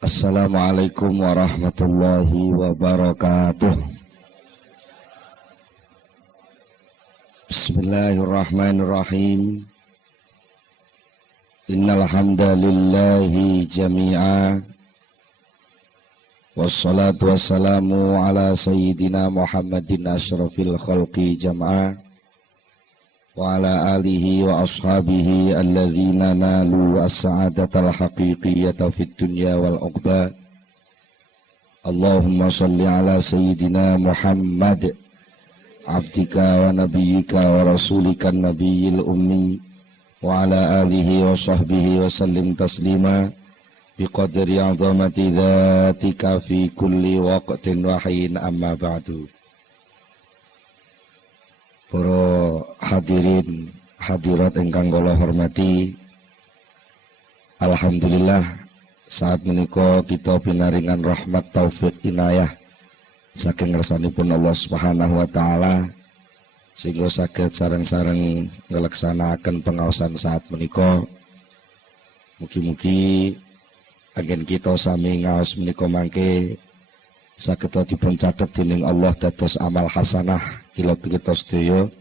Assalamualaikum warahmatullahi wabarakatuh. Bismillahirrahmanirrahim. Innal hamdalillahi jami'a. Wassalatu wassalamu ala sayyidina Muhammadin asyrafil khalqi jam'a. Wa ala alihi wa ashabihi alladzina nalu as-sa'adatal haqiqiyyata fid dunya wal uqba. Allahumma shalli ala sayyidina Muhammad abdika wa nabiyyika wa rasulika nabiyil ummi wa ala alihi wa sahbihi wa sallim taslima biqadri 'azamati dzatika fi kulli waqtin wa hin, amma ba'du. Para hadirin hadirat ingkang kula hormati, alhamdulillah saat menika kita pinaringan rahmat taufik inayah saking ngersanipun Allah Subhanahu wa taala sehingga saged sareng-sareng ngleksanakaken pengaosan saat menika. Mugi-mugi anggen kita sami ngaos menika mangke saged dipun catet dening Allah dados amal hasanah kita sedaya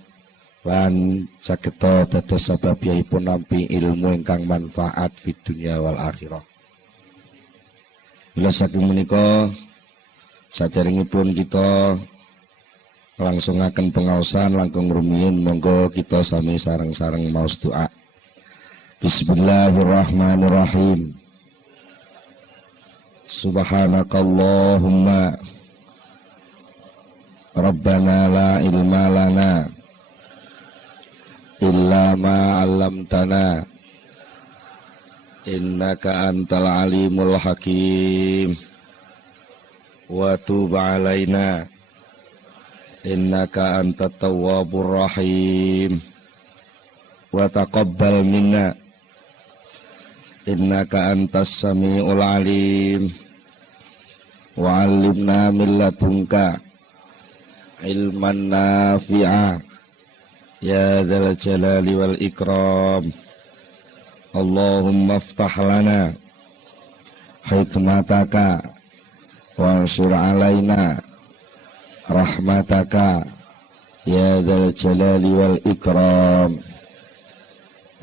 lan saged dados sababipun nampi ilmu ingkang manfaat fid dunya wal akhirah. Mila saking menika saderengipun kita langsungaken pengaosan langkung rumiyin, monggo kita sami sareng-sareng maos doa. Bismillahirrahmanirrahim. Subhanakallahumma Rabbana la ilma lana illa ma 'allamtana innaka antal alimul hakim wa tub 'alaina innaka antat tawwabur rahim wa taqabbal minna innaka antas samiul alim wa 'allimna min ladunka ilman nafi'a ya dzal jalali wal ikram. Allahumma iftah lana hikmataka wa ansur alaina rahmataka ya dzal jalali wal ikram.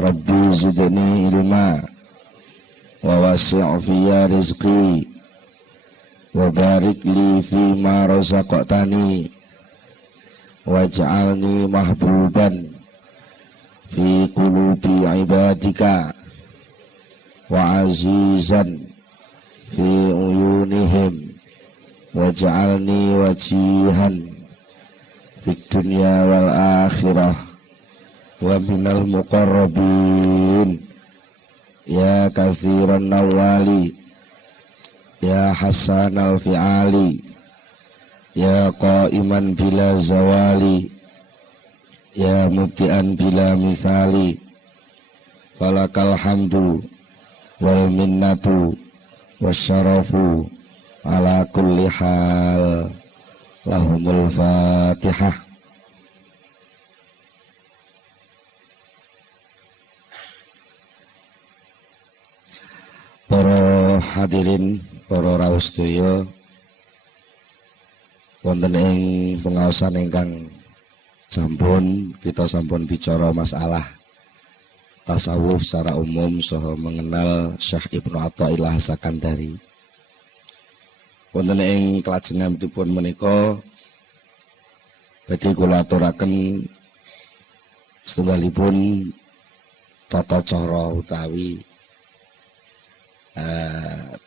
Rabbi zidni ilma wa wasi' fi rizqi wa barik li fi ma razaqtani waj'alni mahbuban fi qulubi ibadika wa azizan fi uyunihim waj'alni wajihan fid dunya wal akhirah wa minal muqarrabin ya katsiran nawali ya hasanal fi'ali ya qaiman bila zawali ya mubtian bila misali falakal hamdu wal minnatu wasyarafu ala kulli hal. Lahumul fatihah. Para hadirin, para rawuh sedaya, wonten ing pengaosan ingkang sampun kita sampun bicara masalah tasawuf secara umum saha mengenal Syekh Ibnu Athaillah Sakandari. Wonten ing kelajenganipun menika badhe kula aturaken setunggalipun tata cara utawi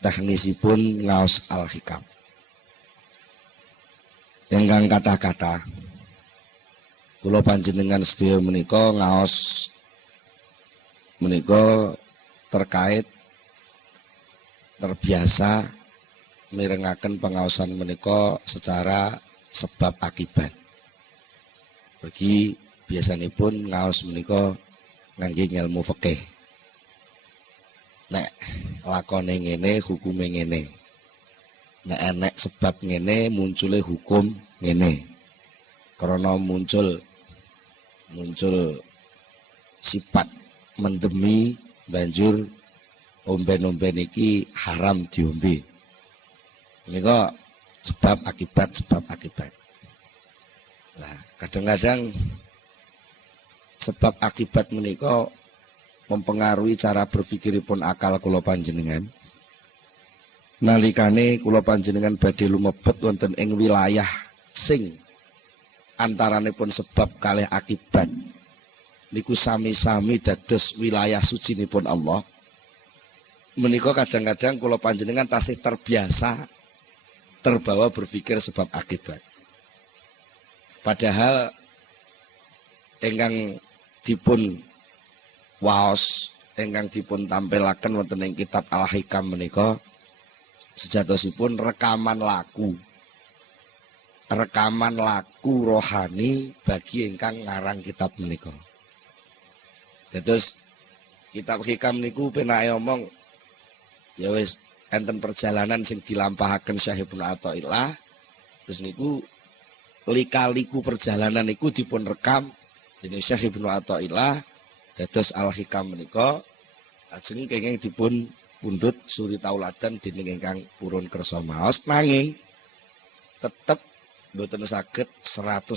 teknisipun ngaos al-hikam. Ingkang kata-kata kula panjenengan sedaya menika ngaos menika terkait terbiasa mirengaken pengaosan menika secara sebab akibat. Bagi biasanipun ngaos menika ngangge ilmu fikih. Nek lakone ngene hukume ngene. Nek enek sebab ngene muncule hukum ngene. Karena muncul sifat mendemi banjur omben-omben iki haram diombe. Menika sebab akibat. Lah, kadang-kadang sebab akibat menika mempengaruhi cara berpikiripun akal kula panjenengan. Nalikane kula panjenengan badhe lumebet wonten ing wilayah sing antaranipun sebab kalih akibat niku sami-sami dados wilayah sucinipun Allah. Menika kadang-kadang kula panjenengan tasih terbiasa terbawa berpikir sebab akibat. Padahal ingkang dipun waos, ingkang dipun tampilaken wonten ing kitab Al-Hikam menika sejatosipun rekaman laku rohani bagi ingkang ngarang kitab menika. Terus kitab Hikam niku penake omong ya wis enten perjalanan sing dilampahaken Syekh Ibnu Athaillah. Terus niku lika-liku perjalanan niku dipun rekam dening Syekh Ibnu Athaillah dados Al-Hikam menika lajeng kenging dipun pundhut suri tauladan dening ingkang purun kersa maos, nanging tetep mboten saged 100%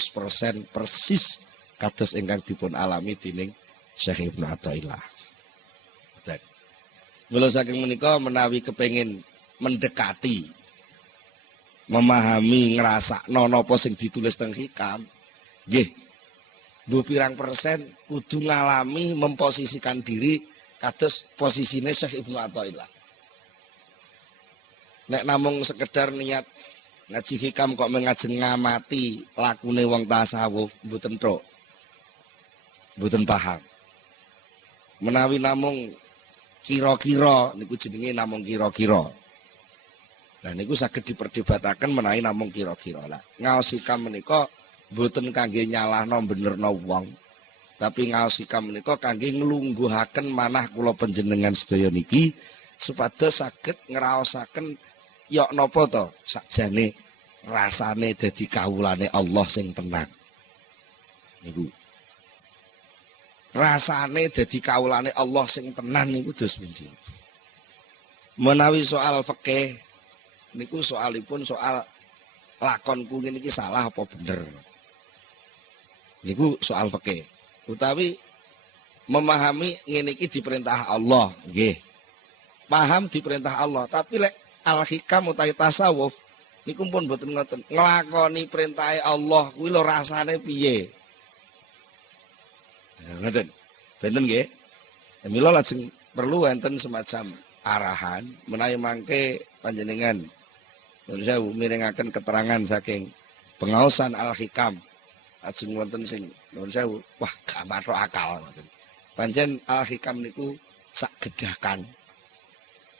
persis kados ingkang dipun alami dening Syekh Ibnu Athaillah. Mula saking menika menawi kepengin mendekati, memahami, ngrasakno napa sing ditulis teng Hikam, nggih, mbuh pirang persen kudu ngalami memposisikan diri kados posisine Syekh Ibnu Athaillah. Nek namung sekedar niat ngaji Hikam kok mengajeng ngamati lakune wong tasawuf mboten truk. Mboten paham. Menawi namung kira-kira niku jenenge namung kira-kira. Lah niku saged diperdebataken menawi namung kira-kira. Lah ngaos Hikam menika mboten kangge nyalahno benerno wong, tapi ngaos Hikam menika kangge nglungguhaken manah kula panjenengan sedaya niki supados saged ngraosaken yok napa to sakjane rasane dadi kawulane Allah sing tenang. Niku rasane dadi kawulane Allah sing tenan niku dos pundi. Menawi soal fikih niku soalipun soal lakonku ngene iki salah apa bener. Niku soal fikih. Utawi memahami ngene iki diperintah Allah, nggih. Paham diperintah Allah, tapi lek Al-Hikam utawi tasawuf niku pun mboten ngoten. Nglakoni perintahe Allah kuwi lho rasane piye? Ngoten. Benten nggih. Mila lajeng perlu enten semacam arahan menawi mangke panjenengan nuwun sewu mirengaken keterangan saking pengaosan Al-Hikam. Lajeng wonten sing nuwun sewu, wah gak mathuk akal ngoten. Pancen Al-Hikam niku sak gedakan.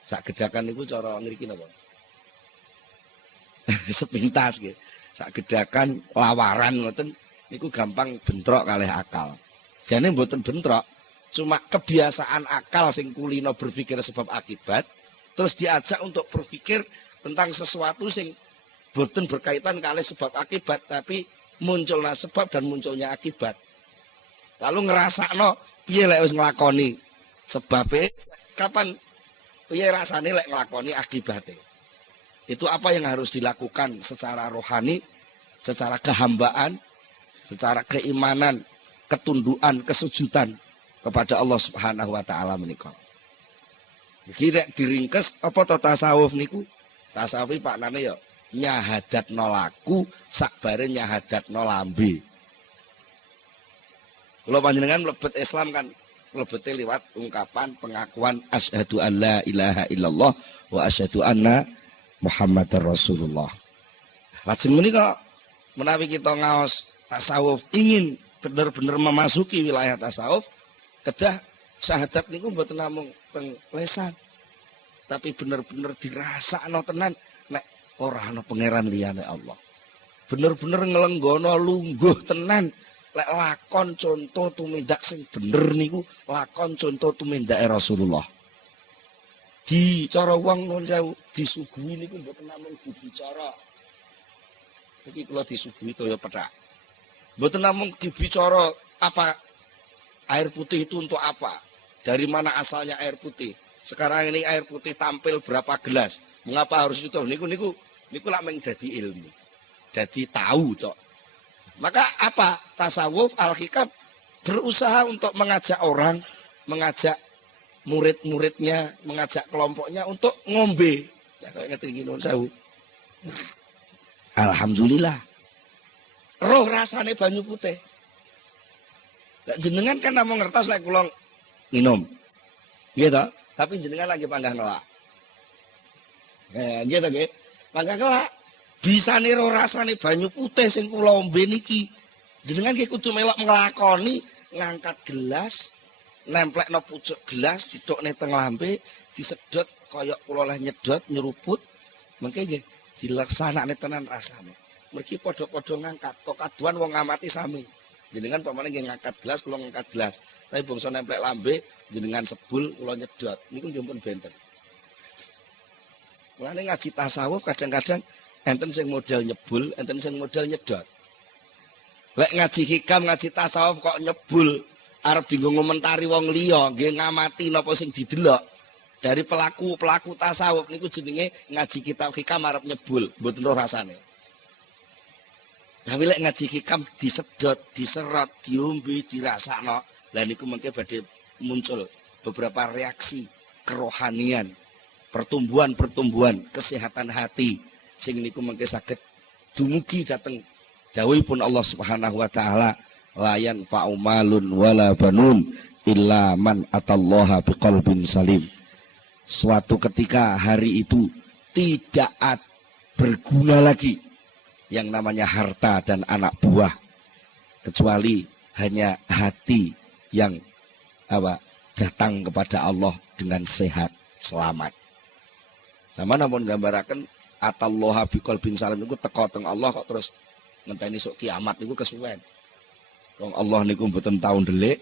Sak gedakan niku cara ngriki napa? Sepintas nggih. Sak gedakan lawaran ngoten niku gampang bentrok kalih akal. Jane mboten bentrok, cuma kebiasaan akal sing kulino berpikir sebab akibat, terus diajak untuk berpikir tentang sesuatu sing mboten berkaitan kalih sebab akibat, tapi munculnya sebab dan munculnya akibat. Lalu ngerasakno piye lek wis nglakoni sebabe, kapan piye rasane lek nglakoni akibate. Itu apa yang harus dilakukan secara rohani, secara kehambaan, secara keimanan, ketundukan, kesujudan kepada Allah Subhanahu wa taala menika. Iki rek diringkes apa to tasawuf niku? Tasawuf paknane ya nyahadatno laku sakbare nyahadatno lambe. Kula panjenengan mlebet Islam kan mlebete liwat ungkapan pengakuan asyhadu alla ilaha illallah wa asyhadu anna Muhammadar Rasulullah. Lajeng menika menawi kita ngaos tasawuf ingin benar-benar memasuki wilayah tasawuf, kedah syahadat niku mboten namung teng lesan, tapi benar-benar dirasakno tenan nek ora ana pangeran liyane Allah. Bener-bener nglenggono lungguh tenan lek lakon contoh tumindak sing bener niku lakon contoh tumindake Rasulullah. Di cara wong nuwun sewu disuguhi niku mboten namung dibicara. Iki kula disuguhi toya pethak. Mboten namung dibicara apa air putih itu untuk apa, dari mana asalnya air putih, sekarang ini air putih tampil berapa gelas. Mengapa harus itu? Niku lak meng dadi ilmu. Jadi tahu, Cok. Maka apa? Tasawuf al-hikam berusaha untuk mengajak orang, mengajak murid-muridnya, mengajak kelompoknya untuk ngombe. Ya kayak ngerti nuwun sewu. Alhamdulillah. Roh rasane banyu putih. Lah jenengan kan namung ngertos lek kula minum. Nggih to? Tapi jenengan lagi panggah nolak. Nggih to nggih. Panggah nolak. Bisane roh rasane banyu putih sing kula ombe niki. Jenengan ki kudu melok nglakoni ngangkat gelas, nemplekno pucuk gelas, didokne teng lambe, disedot kaya kula leh nyedot nyeruput. Mengke nggih dilaksanakne tenan rasane. Mergi padha-padha ngangkat, kok kaduan wong ngamati sami. Jenengan pamane nggih ngangkat gelas, kula ngangkat gelas. Tapi bangsa nemplek lambe, jenengan sebul, kula nyedot. Niku nggih pun benten. Mulane ngaji tasawuf kadang-kadang enten sing model nyebul, enten sing model nyedot. Lek ngaji hikam, ngaji tasawuf kok nyebul, arep dienggo ngomentari wong liya, nggih ngamati napa sing didelok. Dari pelaku tasawuf niku jenenge ngaji kitab hikam arep nyebul, mboten roh rasane. Tapi lek ngaji hikam disedot, diserot, diombe, dirasakno, lah niku mengke badhe muncul beberapa reaksi kerohanian, pertumbuhan kesehatan hati sing niku mengke saged dumugi dhateng dawuhipun Allah Subhanahu wa taala, la yanfa'u malun wala banun illa man atallaha biqalbin salim. Suatu ketika hari itu tidak berguna lagi yang namanya harta dan anak buah, kecuali hanya hati yang datang kepada Allah dengan sehat selamat. Sama namun gambaraken atallaha biqalbin salim niku teka teng Allah kok terus ngenteni sok kiamat niku kesuwen. Wong Allah niku mboten tau ndelik,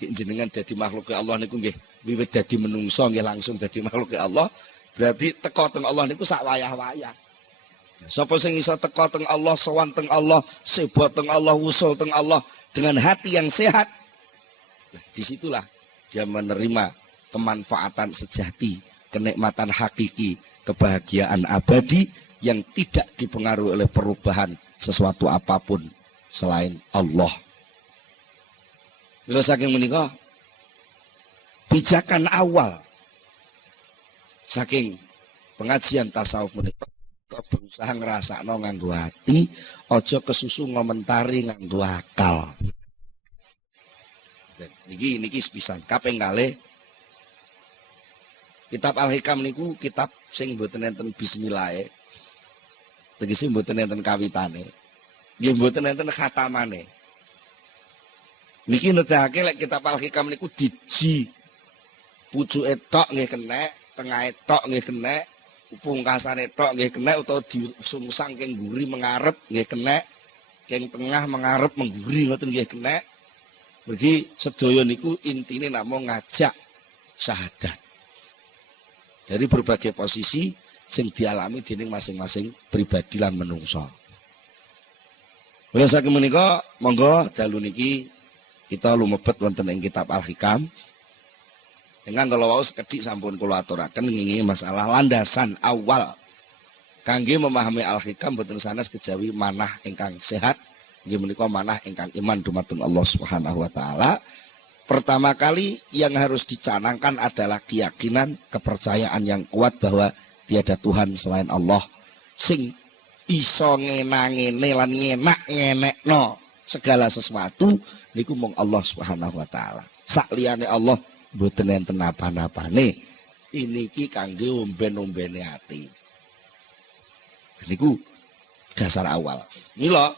jenengan dadi makhluk Allah niku nggih wiwit dadi menungso nggih langsung dadi makhluk Allah, berarti teka teng Allah niku sak wayah-wayah. Sapa sing iso teka teng Allah, sowan teng Allah, sebo teng Allah, usul teng Allah dengan hati yang sehat, nah, disitulah dia menerima kemanfaatan sejati, kenikmatan hakiki, kebahagiaan abadi yang tidak dipengaruhi oleh perubahan sesuatu apapun selain Allah. Bila saking menika pijakan awal saking pengajian tasawuf menika berusaha ngrasakno nganggo hati, aja kesusu ngomentari nganggo akal. Niki sepisan kaping kalih kitab Al-Hikam niku kitab sing mboten enten bismillahe. Tegese mboten enten kawitane. Nggih mboten enten khatamane. Niki nedahake lek kitab Al-Hikam niku diji pucuke tok nggih kenek, tengahe tok nggih kenek, pungkasane tok nggih kenek utawa disungsang keng mburi mengarep nggih kenek, keng tengah mengarep mengguri ngoten nggih kenek. Mergi sedaya niku intine namung ngajak syahadat. Dari berbagai posisi sing dialami dening masing-masing pribadi lan menungso. Mula saking menika monggo dalu niki kita lumebet wonten ing kitab Al-Hikam. Dengan kalau wau sekedhik sampun kula aturaken ngingi masalah landasan awal kangge memahami Al-Hikam boten sanes kejawi manah ingkang sehat, nggih menika manah ingkang iman dumateng Allah Subhanahu wa taala. Pertama kali yang harus dicanangkan adalah keyakinan, kepercayaan yang kuat bahwa tiada Tuhan selain Allah sing iso ngenangene lan ngenak-ngenekno segala sesuatu niku mung Allah Subhanahu wa taala. Sakliyane Allah mboten enten napa-napane. Iniki kangge omben-ombene ati. Niku dasar awal. Mila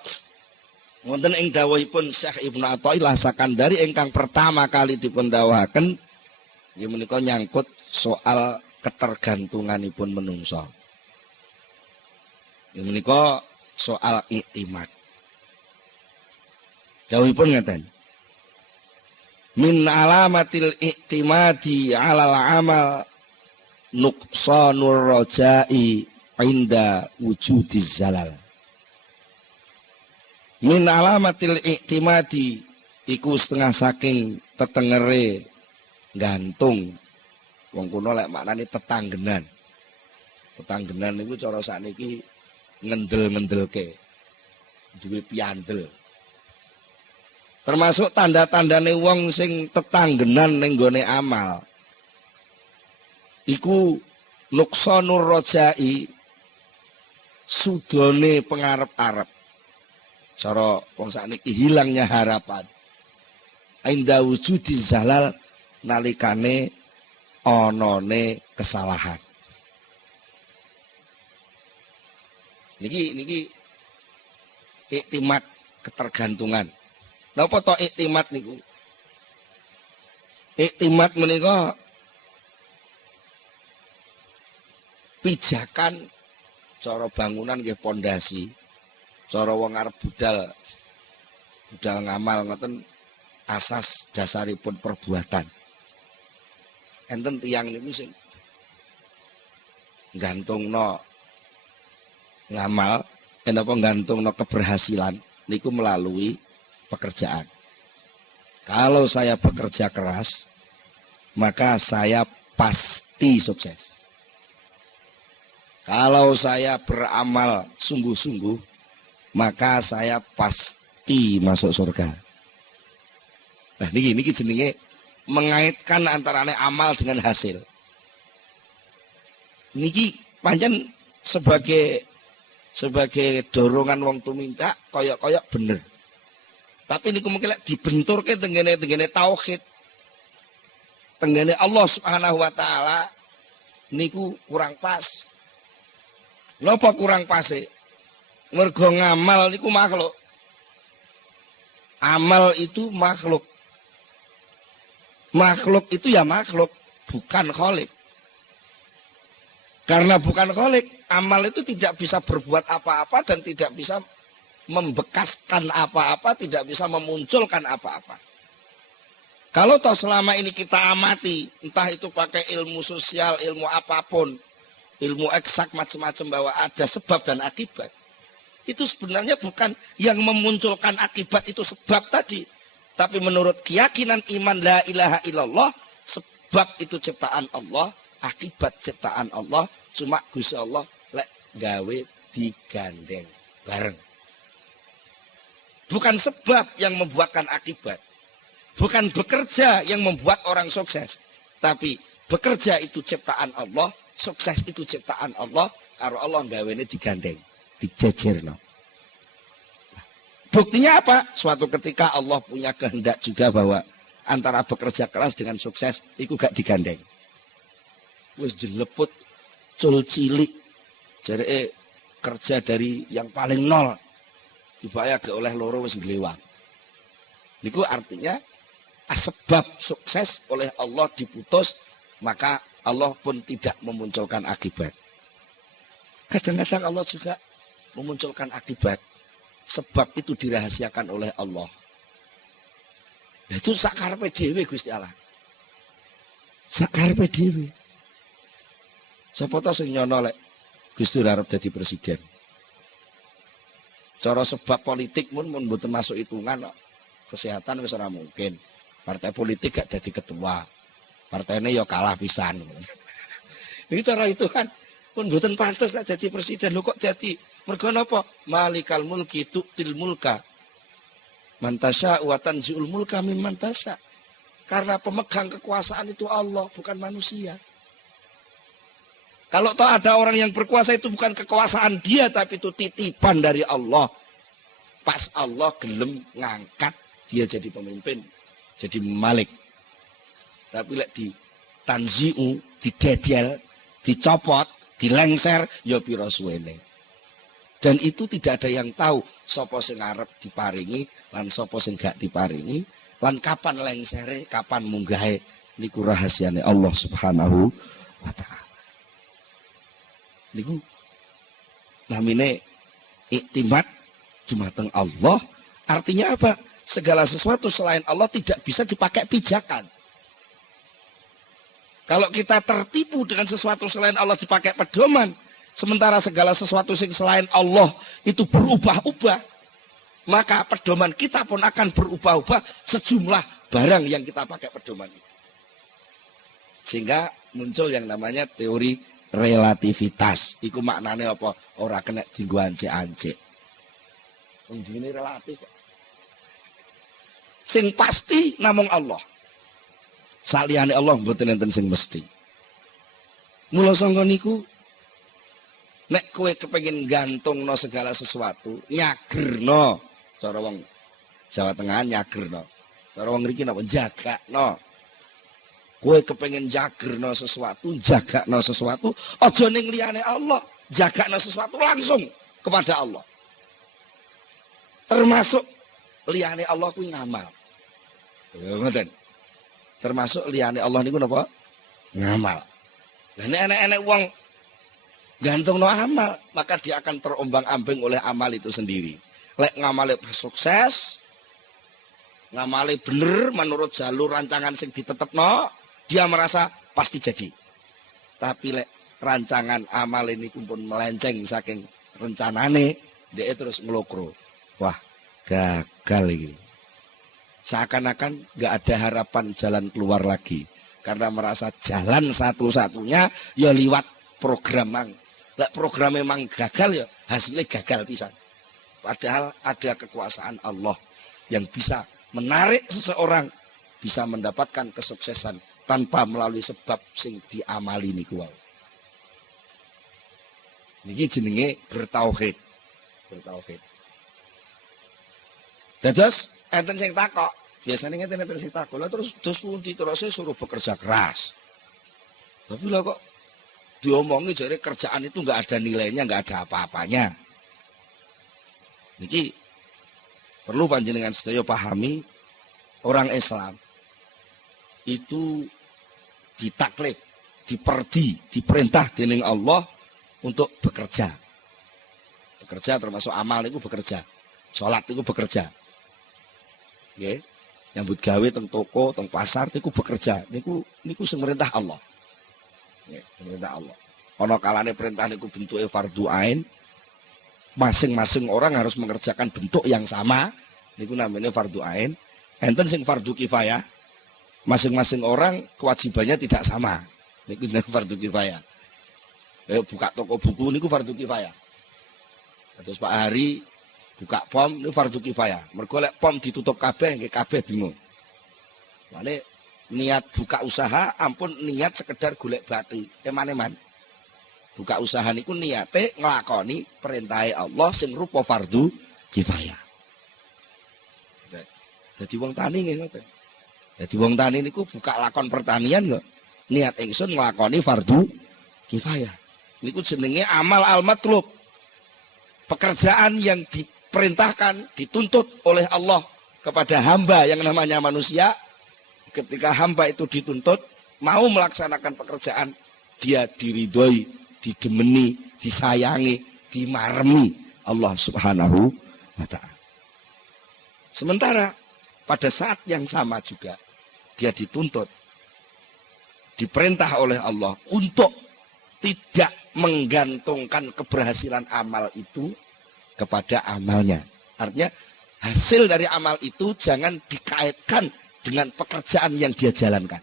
wonten ing dawuhipun Syekh Ibnu Athaillah Sakandari ingkang pertama kali dipun dawuhaken nggih menika nyangkut soal ketergantunganipun menungso. Nggih menika soal iktimat. Dawuhipun ngaten. Min alamatil iktimadi 'alal amal nuqsanur raja'i 'inda wujudiz zalal. Min alamatil iktimadi iku setengah saking tetengere gantung Wong kuno lek maknane tetanggenan. Tetanggenan niku cara sakniki ngendel-ngendelke. Duwe piandel. Termasuk tanda-tandane wong sing tetanggenan ning gone amal. Iku nuqsanur rajai, sudone pengarep-arep. Cara wong sakniki hilangnya harapan. Inda wujudi zalal nalikane onone kesalahan. Niki iktimat ketergantungan. Napa to iktimat niku? Iktimat menika pijakan cara bangunan nggih pondasi. Cara wong arep budal ngamal ngoten asas dasaripun perbuatan. Enten tiyang niku sing gantungno ngamal, kenapa gantungno keberhasilan niku melalui pekerjaan. Kalau saya bekerja keras, maka saya pasti sukses. Kalau saya beramal sungguh-sungguh, maka saya pasti masuk surga. Nah, niki jenenge mengaitkan antarane amal dengan hasil. Niki pancen sebagai dorongan wong tuminta koyok-koyok bener. Tapi niku mungkin dibenturke tenggene tauhid. Tenggene Allah Subhanahu wa taala niku kurang pas. Napa kurang pase? Mergo ngamal niku makhluk. Amal itu makhluk. Makhluk itu ya makhluk, bukan kholik. Karena bukan kholik, amal itu tidak bisa berbuat apa-apa dan tidak bisa membekaskan apa-apa, tidak bisa memunculkan apa-apa. Kalau toh selama ini kita amati, entah itu pakai ilmu sosial, ilmu apapun, ilmu eksak macam-macam bahwa ada sebab dan akibat. Itu sebenarnya bukan yang memunculkan akibat itu sebab tadi. Tapi menurut keyakinan iman la ilaha illallah, sebab itu ciptaan Allah, akibat ciptaan Allah, cuma Gusti Allah lek gawe digandeng bareng. Bukan sebab yang membuatkan akibat. Bukan bekerja yang membuat orang sukses. Tapi bekerja itu ciptaan Allah, sukses itu ciptaan Allah, karo Allah gawene digandeng, dijejerno. Buktinya apa? Suatu ketika Allah punya kehendak juga bahwa antara bekerja keras dengan sukses itu gak digandeng. Wis jeleput cul cilik. Jadi kerja dari yang paling nol dibayar ke oleh loro wis nglewang. Niku artinya sebab sukses oleh Allah diputus, maka Allah pun tidak memunculkan akibat. Kadang-kadang Allah juga memunculkan akibat. Sebab itu dirahasiakan oleh Allah. Itu sakarepe dhewe Gusti Allah. Sakarepe dhewe. Sapa ta sing nyono lek Gusti arep dadi presiden. Cara sebab politik mun mboten masuk hitungan kok. Kesehatan wis ora mungkin. Partai politik gak dadi ketua. Partainya ya kalah pisan. Iki cara hitungan pun mboten pantes lek dadi presiden. Lho kok dadi mergo napa? Malikal mulki tu'til mulka man tasya wa tanzi'ul mulka mimman tasya. Karena pemegang kekuasaan itu Allah, bukan manusia. Kalau toh ada orang yang berkuasa itu bukan kekuasaan dia, tapi itu titipan dari Allah. Pas Allah gelem ngangkat dia jadi pemimpin, jadi malik. Tapi lek di tanzi'u, didedel, dicopot, dilengser, ya pira suwene. Dan itu tidak ada yang tahu sapa sing arep diparingi lan sapa sing gak diparingi lan kapan lengsere, kapan munggahe niku rahasiane Allah Subhanahu wa taala. Niku namine iktimat dumateng Allah, artinya apa? Segala sesuatu selain Allah tidak bisa dipakai pijakan. Kalau kita tertipu dengan sesuatu selain Allah dipakai pedoman, sementara segala sesuatu yang selain Allah itu berubah-ubah, maka pedoman kita pun akan berubah-ubah sejumlah barang yang kita pakai pedoman itu. Sehingga muncul yang namanya teori relativitas. Iku maknane apa? Ora kena dienggo ancik-ancik. Wong dene relatif kok. Sing pasti namung Allah. Saliyane Allah mboten enten sing mesti. Mula sangka niku nek kowe kepengin gantungno segala sesuatu, nyagerno. Cara wong Jawa Tengah nyagerno. Cara wong mriki napa jagakno. Kowe kepengin jagerno sesuatu, jagakno sesuatu, aja ning liyane Allah, jagakno sesuatu langsung kepada Allah. Termasuk liyane Allah kuwi ngamal. Ngoten. Termasuk liyane Allah niku napa? Ngamal. Lah nek enek-enek wong gantungno amal, maka dia akan terombang-ambing oleh amal itu sendiri. Lek ngamale sukses, ngamale bener menurut jalur rancangan sing ditetepno, dia merasa pasti jadi. Tapi lek rancangan amal ini pun melenceng saking rencanane, dia terus ngelokro. Wah, gagal ini. Seakan-akan gak ada harapan jalan keluar lagi. Karena merasa jalan satu-satunya ya liwat program mang. Lek program memang gagal ya hasilnya gagal pisan. Padahal ada kekuasaan Allah yang bisa menarik seseorang bisa mendapatkan kesuksesan tanpa melalui sebab sing diamali niku wae. Niki jenenge bertauhid. Bertauhid. Dados enten sing takok, biasanya enten sing takok, lah terus pundi terus suruh bekerja keras. Tapi lah kok diomongi jadi kerjaan itu enggak ada nilainya, enggak ada apa-apanya. Niki perlu panjenengan sedaya pahami, orang Islam itu ditaklif, diperintah dening Allah untuk bekerja. Bekerja termasuk amal itu bekerja. Salat itu bekerja. Nggih. Nyambut gawe teng toko, teng pasar niku bekerja. Niku sing merintah Allah. Nggih, perintah Allah. Ana kalane perintah niku bentuke fardhu ain. Masing-masing orang harus mengerjakan bentuk yang sama, niku namanya fardhu ain. Enten sing fardhu kifayah, masing-masing orang kewajibannya tidak sama, niku namanya fardhu kifayah. Buka toko buku niku fardhu kifayah. Terus Pak Hari buka pom niku fardhu kifayah. Mergo lek pom ditutup kabeh nggih kabeh bingung. Mane niat buka usaha ampun niat sekedar golek bati, eman-eman. Buka usaha niku niate nglakoni perintahe Allah sing rupa fardhu kifayah. Dadi wong tani nggih ngoten. Dadi wong tani niku buka lakon pertanian kok niat ingsun nglakoni fardhu kifayah. Niku jenenge amal al-matlub. Pekerjaan yang diperintahkan, dituntut oleh Allah kepada hamba yang namanya manusia. Ketika hamba itu dituntut mau melaksanakan pekerjaan, dia diridhoi, didemeni, disayangi, dimaremi Allah Subhanahu wa ta'ala. Sementara pada saat yang sama juga dia dituntut, diperintah oleh Allah untuk tidak menggantungkan keberhasilan amal itu kepada amalnya. Artinya hasil dari amal itu jangan dikaitkan dengan pekerjaan yang dia jalankan.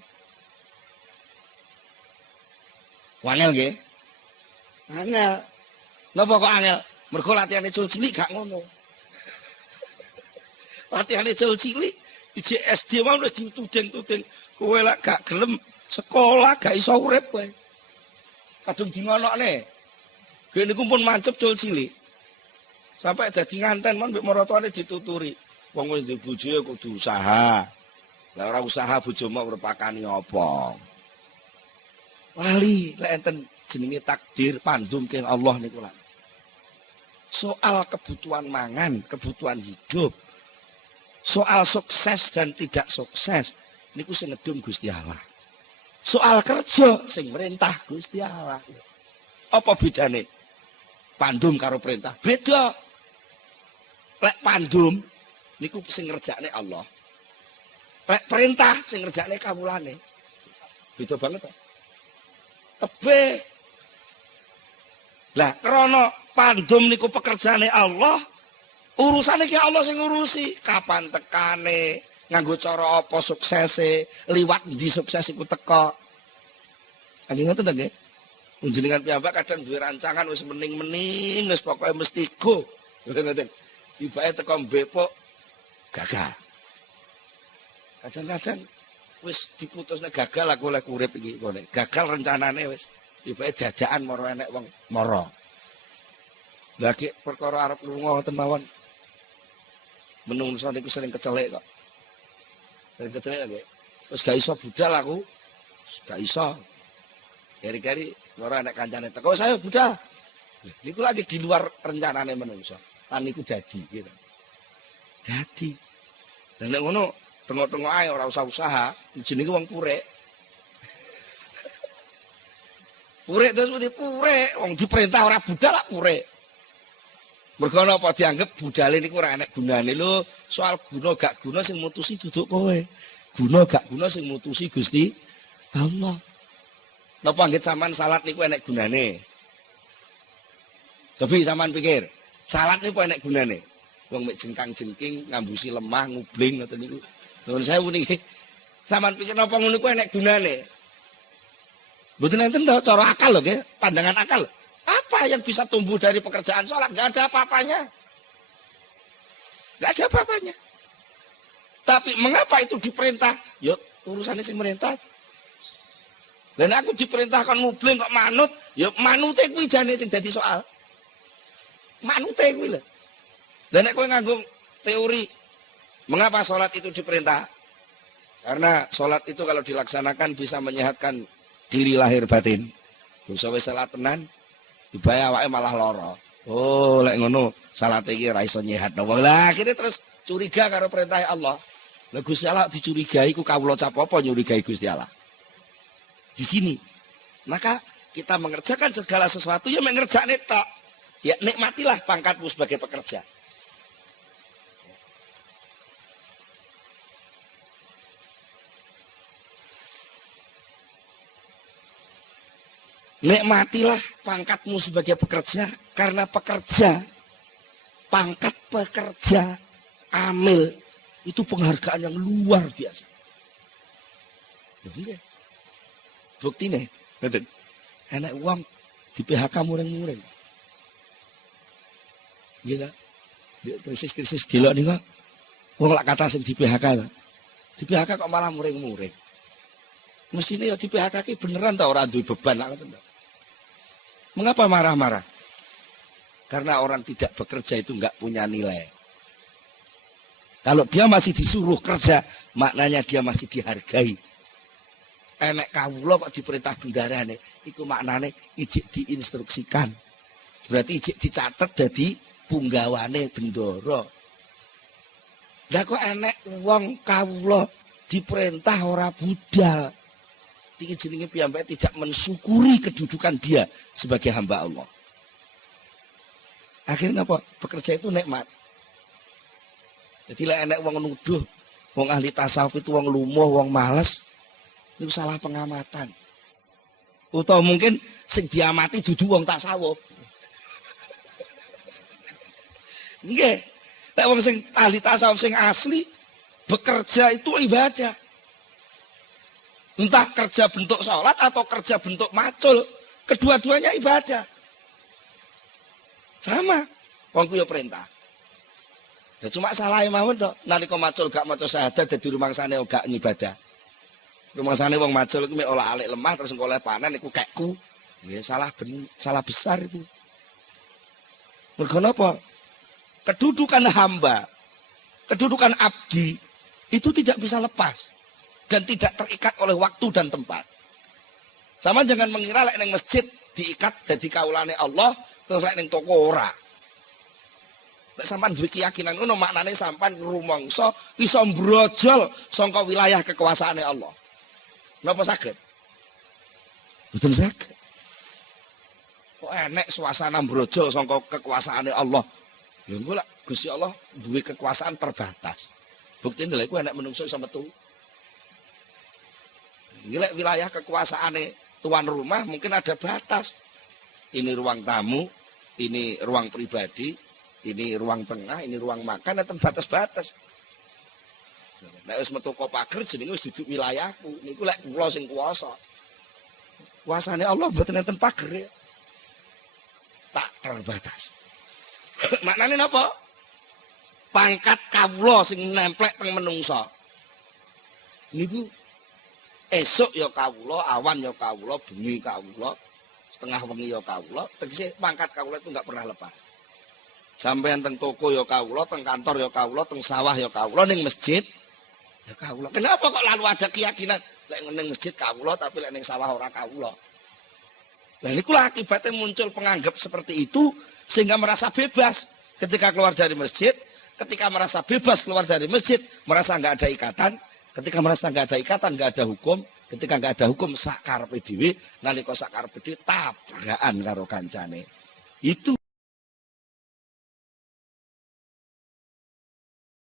Wangel nggih? Angel. Napa kok angel? Mergo latihane cul cilik gak ngono. Latihane cul cilik iji SD mau wis dituding-tuding. Kowe lek gak gelem sekolah gak iso urip kowe. Kadung dingonokne. Gene niku pun mancep cul cilik. Sampai dadi nganten mon mbek maratuane dituturi. Wong wis duwe bojo kudu usaha. Lah ora usaha bojomu merepakani apa? Lali lek enten jenenge takdir pandum keng Allah niku lah. Soal kebutuhan mangan, kebutuhan hidup, soal sukses dan tidak sukses niku sing ngedum Gusti Allah. Soal kerja sing merintah Gusti Allah. Apa bedane? Pandum karo perintah beda. Lek pandum niku sing ngerjakne Allah. Lek perintah sing ngerjakne kawulane. Beda banget to. Tebe. Lah krana pandum niku pekerjaane Allah, urusane ki Allah sing ngurusi. Kapan tekane, nganggo cara apa suksese, liwat ndi sukses iku teka. Angge ngoten ta nggih. Panjenengan piyambak kadang duwe rancangan wis mening-mening wis pokoke mesti go. Ngoten. Tibake teko mbepok gagal. Kadang-kadang wis diputusne gagal aku oleh urip iki kene. Gagal rencanane wis tibake dadakan moro enek wong mara. Lah ki perkara arep lunga ngoten mawon. Menungso niku sering kecelek kok. Sering kecelek nggih. Wis gak iso budal aku. Gak iso. Keri-keri moro enek kancane teko saya budal. Niku lagi di luar rencanane menungso. Lan niku dadi gitu. Dadi. Lah nek ngono tengok-tengok ae ora usah usaha, jenenge wong purek. Purek terus mesti purek, wong diperintah ora budal lak purek. Mergo napa dianggep budale niku ora enek gunane lho, soal guna gak guna sing mutusi duduk kowe. Guna gak guna sing mutusi Gusti Allah. Napa anggit sampean salat niku enek gunane? Cobi sampean pikir, salat niku enek gunane? Wong mek jengkang-jengking, ngambusi lemah, ngubling ngoten niku. Nuwun sewu niki. Sampeyan pikir napa ngono ku enek gunane? Mboten enten to cara akal lho nggih, pandangan akal. Apa yang bisa tumbuh dari pekerjaan salat? Enggak ada apa-apanya. Enggak ada apa-apanya. Tapi mengapa itu diperintah? Ya urusannya sing merintah. Dan aku diperintahkan ngubling kok manut, ya manute kuwi jane sing dadi soal. Manute kuwi lho. Lah nek kowe nganggo teori mengapa sholat itu diperintah? Karena sholat itu kalau dilaksanakan bisa menyehatkan diri lahir batin. Dosa wis salat tenan, dibaya awake malah lara. Oh, lek ngono salat iki ora iso nyehatno wong. Lah akhirnya terus curiga karo perintah Allah. Lah Gusti Allah dicurigai ku kawula cap apa nyurigai Gusti Allah. Di sini. Maka kita mengerjakan segala sesuatu ya mengerjakne tok. Ya nikmatilah pangkatmu sebagai pekerja. Nikmatilah pangkatmu sebagai pekerja, karena pekerja, pangkat pekerja, amil, itu penghargaan yang luar biasa. Jadi, bukti nih, enak uang di PHK muring-muring. Gitu, krisis-krisis gila nih kok, uang lak kata sing di PHK, di PHK kok malah muring-muring. Mestinya ya di PHK ki beneran tau orang duwe beban lah. Mengapa marah-marah? Karena orang tidak bekerja itu enggak punya nilai. Kalau dia masih disuruh kerja, maknanya dia masih dihargai. Enek kawula kok diperintah bendarane, iku maknane ijik diinstruksikan. Berarti ijik dicatet dadi punggawane bendara. Lah kok enek wong kawula diperintah ora budal. Iki jenenge piyambake tidak mensyukuri kedudukan dia sebagai hamba Allah. Akhirnya apa? Bekerja itu nikmat. Jadi lek enek wong nuduh wong ahli tasawuf itu wong lumuh, wong males, itu salah pengamatan. Utawa mungkin sing diamati dudu wong tasawuf. Nggih. Lek wong sing ahli tasawuf sing asli bekerja itu ibadah. Entah kerja bentuk sholat atau kerja bentuk macul, kedua-duanya ibadah. Sama, wong ku ya perintah. Ya cuma salah mawon to, nalika macul gak maca syahadat dadi rumangsane gak ngibadah. Rumangsane wong macul iku mek olah alik lemah terus engko oleh panen iku kekku. Ya salah besar itu. Mergo napa? Kedudukan hamba, kedudukan abdi itu tidak bisa lepas. Dan tidak terikat oleh waktu dan tempat. Sama jangan mengira lek ning masjid diikat jadi kaulane Allah, terus lek ning toko ora. Lek sampean duwe keyakinan ngono maknane sampean rumangsa iso mbrojol saka wilayah kekuasaane Allah. Napa saged? Mboten saged. Kok enek suasana mbrojol saka kekuasaane Allah. Lha engko lek Gusti Allah duwe kekuasaan terbatas. Buktine lha iku enek menungso iso metu. Nilai wilayah kekuasaane tuan rumah mungkin ada batas. Ini ruang tamu, ini ruang pribadi, ini ruang tengah, ini ruang makan, ada batas-batas. Nek wis metu kok pager jenenge wis duduk wilayahku. Niku lek kula sing kuwasa. Kuasane Allah mboten enten pager. Tak terbatas. Maknane napa? Pangkat kawula sing nemplek teng menungsa. Niku esuk ya kawula, awan ya kawula, bengi kawula, setengah wengi ya kawula, tegese pangkat kawula itu enggak pernah lepas. Sampeyan teng toko ya kawula, teng kantor ya kawula, teng sawah ya kawula, ning masjid ya kawula. Kenapa kok lalu ada keyakinan lek ning masjid kawula tapi lek ning sawah ora kawula? Lah niku akibatnya muncul penganggap seperti itu sehingga merasa bebas ketika keluar dari masjid, ketika merasa bebas keluar dari masjid, merasa enggak ada ikatan, ketika merasa enggak ada ikatan, enggak ada hukum, ketika enggak ada hukum sak karepe dhewe, nalika sak karepe dhewe tabrakan karo kancane. Itu